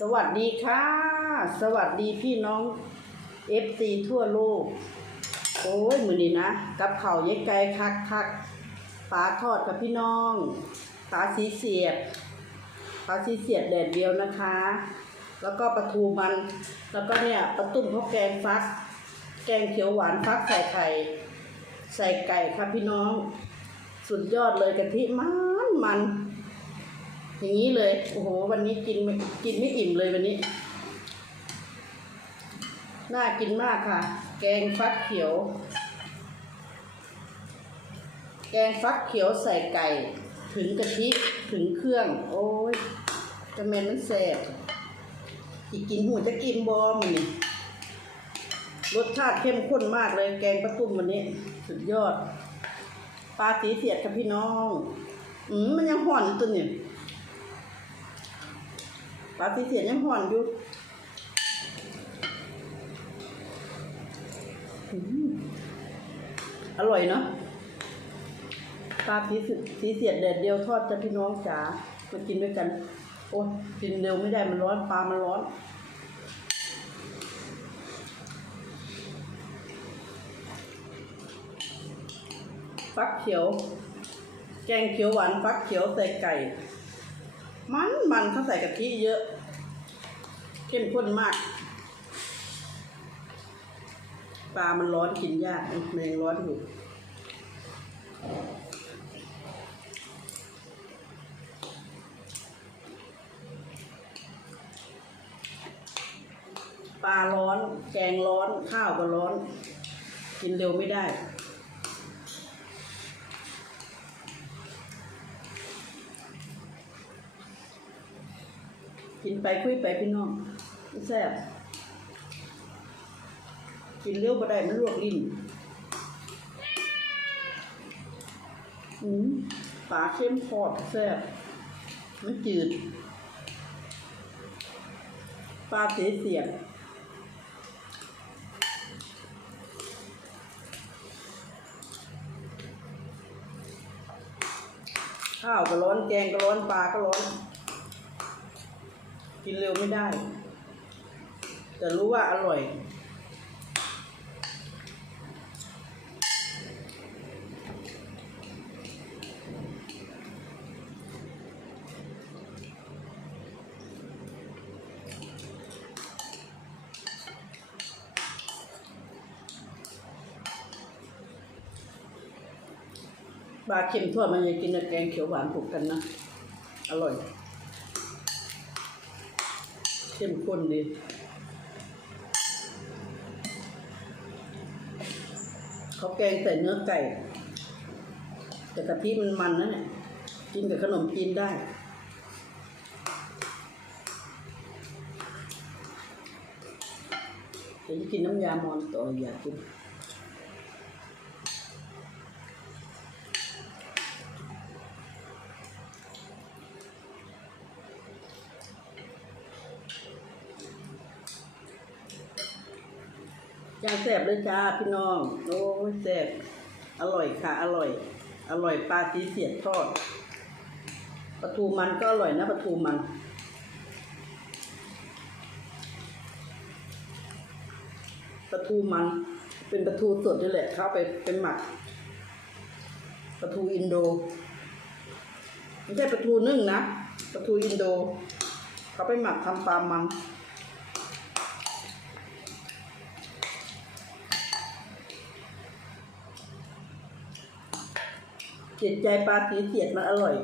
สวัสดีค่ะ สวัสดีพี่น้องเอฟซีทั่วโลก โอ้ยมือนี้นะ กับเข่าเย็ดไก่คักคักปลาทอดกับพี่น้องปลาสีเสียดปลาสีเสียดแดดเดียวนะคะ แล้วก็ปลาทูมัน แล้วก็เนี่ยปลาตุ่มข้าวแกงฟัก แกงเขียวหวานฟักใส่ไข่ใส่ไก่ค่ะพี่น้อง สุดยอดเลยกะทิมันมัน อย่างนี้เลย โอ้โห วันนี้กินกินไม่อิ่มเลยวันนี้ น่ากินมากค่ะ แกงฟักเขียว แกงฟักเขียวใส่ไก่ ถึงกะทิถึงเครื่อง โอ้ยกระเมนมันแสบอีกกินหูจะกินบอมนี่รสชาติเข้มข้นมากเลยแกงปลาตุ้มวันนี้ สุดยอด ปลาสีเสียดกับพี่น้อง อืมมันยังห่อนตัวเนี่ย ปลาสีเสียดยังห่อนอยู่อร่อยเนาะปลาสีสีสีเสียดแดดเดียวทอดจะพี่น้องจ๋ามากินด้วยกัน โอ้ยกินเร็วไม่ได้มันร้อนปลามันร้อนฟักเขียว แกงเขียวหวานฟักเขียวใส่ไก่ มันมันเขาใส่กะทิเยอะ เข้มข้นมาก ปลามันร้อนกินยากแมงร้อนอยู่ปลาร้อน แกงร้อน ข้าวก็ร้อน กินเร็วไม่ได้ กินไปคุยไปพี่น้องแซ่บกินเร็วก็ได้มันลวกลิ้นอืมปลาเข้มทอดแซ่บมันจืด ปลาเสียเสียดข้าวก็ร้อนแกงก็ร้อนปลาก็ร้อน กินเร็วไม่ได้ แต่รู้ว่าอร่อย ปลาเค็มทอดมันยังกินกับแกงเขียวหวานผูกกันนะ อร่อย เข้มข้นดีเขาแกงใส่เนื้อไก่ แต่กะทิมันมันนะเนี่ยกินกับขนมจีนได้เดี๋ยวจะกินน้ำยามอนต่ออยากกิน ย่างแซ่บเลยจ้าพี่น้อง โอ้ยแซ่บอร่อยค่ะ อร่อย อร่อยปลาสีเสียดทอดปลาทูมันก็อร่อยนะปลาทูมันปลาทูมัน เป็นปลาทูสดนี่แหละเข้าไปเป็นหมักปลาทูอินโดไม่ใช่ปลาทูนึ่งนะปลาทูอินโด เขาไปหมักทำปลามัน จิตใจปลาสีเสียดมันอร่อย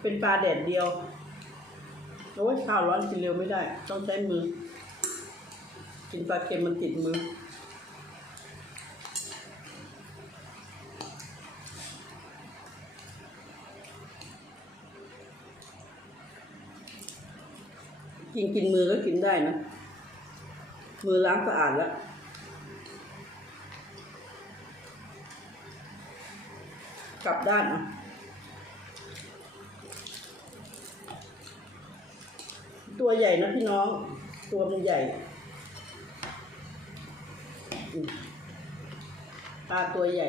เป็นปลาแดดเดียวโอ้ยข้าวร้อนกินเร็วไม่ได้ ต้องใช้มือ กินปลาเค็มมันติดมือกินกินมือก็กินได้นะ มือล้างสะอาดแล้ว กลับด้านอะตัวใหญ่นะพี่น้อง ตัวมันใหญ่ปลาตัวใหญ่